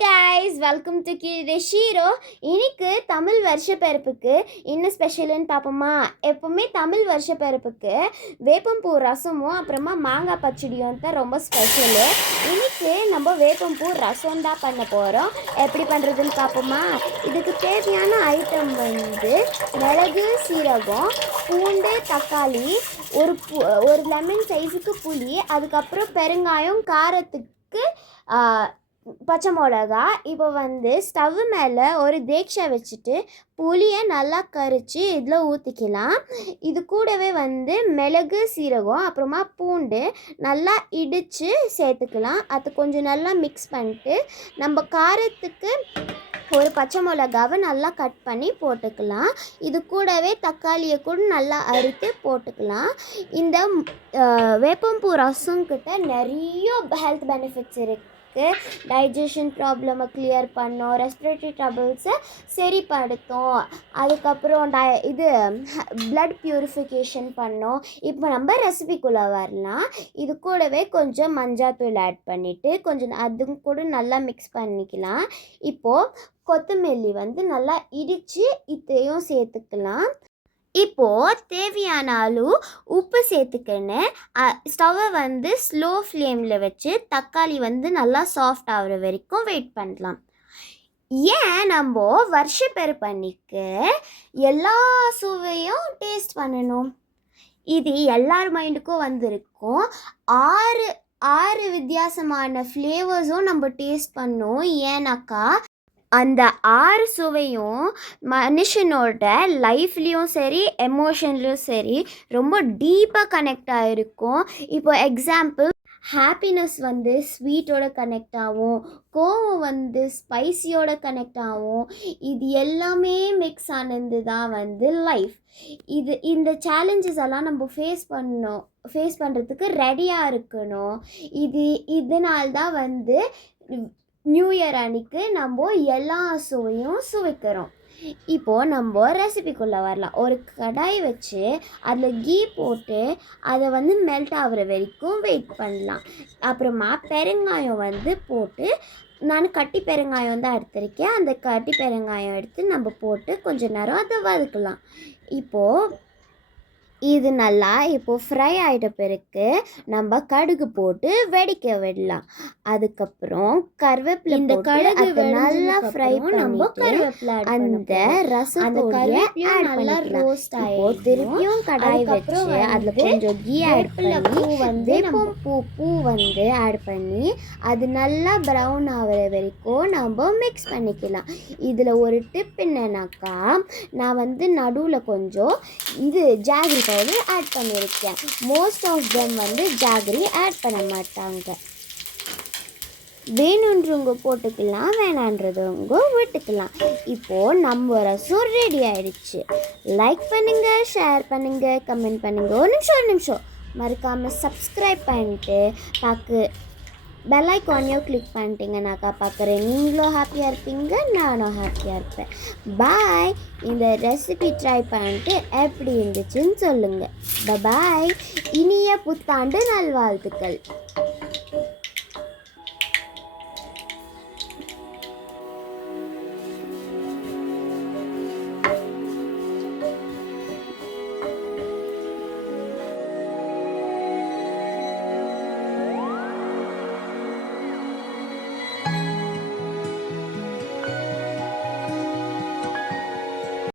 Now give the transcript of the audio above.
guys, welcome to Kiri Shiro. இன்னைக்கு தமிழ் வருஷப்பிறப்புக்கு என்ன ஸ்பெஷல்னு பார்ப்போமா? எப்பவுமே தமிழ் வருஷப்பிறப்புக்கு வேப்பம்பூ ரசமும் அப்புறமா மாங்காய் பச்சடியும் தான் ரொம்ப ஸ்பெஷலு. இன்னைக்கு நம்ம வேப்பம்பூ ரசம் தான் பண்ண போகிறோம். எப்படி பண்ணுறதுன்னு பார்ப்போமா? இதுக்கு தேவையான ஐட்டம் மிளகு, சீரகம், பூண்டு, தக்காளி, ஒரு லெமன் சைஸுக்கு புளி, அதுக்கப்புறம் பெருங்காயம், காரத்துக்கு பச்சை மிளகா. இப்போ ஸ்டவ் மேலே ஒரு தேக்ஷா வச்சுட்டு புளியை நல்லா கரித்து இதில் ஊற்றிக்கலாம். இது கூடவே மிளகு, சீரகம், அப்புறமா பூண்டு நல்லா இடித்து சேர்த்துக்கலாம். அது கொஞ்சம் நல்லா மிக்ஸ் பண்ணிட்டு நம்ம காரத்துக்கு ஒரு பச்சை மிளகாவை நல்லா கட் பண்ணி போட்டுக்கலாம். இது கூடவே தக்காளியை கூட நல்லா அறுத்து போட்டுக்கலாம். இந்த வேப்பம்பூ ரசங்கிட்ட நிறைய ஹெல்த் பெனிஃபிட்ஸ் இருக்குது. டைஜஷன் ப்ராப்ளமை கிளியர் பண்ணும், ரெஸ்பிரேட்டரி ட்ரபிள்ஸை சரிப்படுத்தும், அதுக்கப்புறம் பிளட் ப்யூரிஃபிகேஷன் பண்ணும். இப்போ நம்ம ரெசிபிக்குள்ளே வரலாம். இது கூடவே கொஞ்சம் மஞ்சாத்தூள் ஆட் பண்ணிவிட்டு கொஞ்சம் அதுவும் கூட நல்லா மிக்ஸ் பண்ணிக்கலாம். இப்போது கொத்தமல்லி நல்லா இடித்து இதையும் சேர்த்துக்கலாம். இப்போது தேவையான அளவு உப்பு சேர்த்துக்கின்னு ஸ்டவ்வை ஸ்லோ ஃப்ளேமில் வச்சு தக்காளி நல்லா சாஃப்ட் ஆகிற வரைக்கும் வெயிட் பண்ணலாம். ஏன் நம்ம வருஷப்பிறப்பன்னைக்கு எல்லா சுவையும் டேஸ்ட் பண்ணணும்? இது எல்லார் மைண்டுக்கும் இருக்கும். ஆறு வித்தியாசமான ஃப்ளேவர்ஸும் நம்ம டேஸ்ட் பண்ணோம். ஏன்னாக்கா அந்த 6 சுவையும் மனுஷனோட லைஃப்லேயும் சரி, எமோஷன்லேயும் சரி ரொம்ப டீப்பாக கனெக்ட் ஆகிருக்கும். இப்போ எக்ஸாம்பிள், ஹாப்பினஸ் ஸ்வீட்டோட கனெக்ட் ஆகும், கோவம் ஸ்பைசியோட கனெக்ட் ஆகும். இது எல்லாமே மிக்ஸ் ஆனது தான் லைஃப். இந்த சேலஞ்சஸ் எல்லாம் நம்ம ஃபேஸ் பண்ணுறதுக்கு ரெடியாக இருக்கணும். இதனால்தான் நியூ இயர் அன்னைக்கு நம்ம எல்லா சுவையும் சுவைக்கிறோம். இப்போது நம்ம ரெசிபிக்குள்ளே வரலாம். ஒரு கடாய் வச்சு அதில் கீ போட்டு அதை மெல்ட் ஆகிற வரைக்கும் வெயிட் பண்ணலாம். அப்புறமா பெருங்காயம் போட்டு, நான் கட்டி பெருங்காயம் தான் எடுத்திருக்கேன். அந்த கட்டி பெருங்காயம் எடுத்து நம்ம போட்டு கொஞ்சம் நேரம் அதை வதக்கலாம். இப்போது இது நல்லா ஃப்ரை ஆகிட்ட பிறகு நம்ம கடுகு போட்டு வெடிக்க விடலாம். அதுக்கப்புறம் கருவேப்பிலை, இந்த கடுகு நல்லா ஃப்ரை நம்ம கருவேப்பிலை அந்த ரசத்தோட நல்லா ரோஸ்ட் ஆகி திருப்பியும் கடாய் வச்சு அதில் கொஞ்சம் கீ ஆட் பண்ணி பூ ஆட் பண்ணி அது நல்லா ப்ரௌன் ஆகிற வரைக்கும் நம்ம மிக்ஸ் பண்ணிக்கலாம். இதில் ஒரு டிப் என்னன்னாக்கா, நான் நடுவில் கொஞ்சம் ஜாகரி பவுடர் ஆட் பண்ணியிருக்கேன். Most of them jaggery add பண்ண மாட்டாங்க. வேணுன்றவங்க போட்டுக்கலாம், வேணான்றவங்க விட்டுக்கலாம். இப்போது நம்ம ரசம் ரெடி ஆயிடுச்சு. லைக் பண்ணுங்கள், ஷேர் பண்ணுங்கள், கமெண்ட் பண்ணுங்கள். ஒரு நிமிஷம் மறக்காமல் சப்ஸ்கிரைப் பண்ணிட்டு பெல் ஐக்கானையும் கிளிக் பண்ணிட்டீங்கன்னாக்கா பார்க்குறேன் நீங்களும் ஹாப்பியாக இருப்பீங்க, நானும் ஹாப்பியாக இருப்பேன். பாய். இந்த ரெசிபி ட்ரை பண்ணிட்டு எப்படி இருந்துச்சுன்னு சொல்லுங்கள். பாய். இனிய புத்தாண்டு நல்வாழ்த்துக்கள்.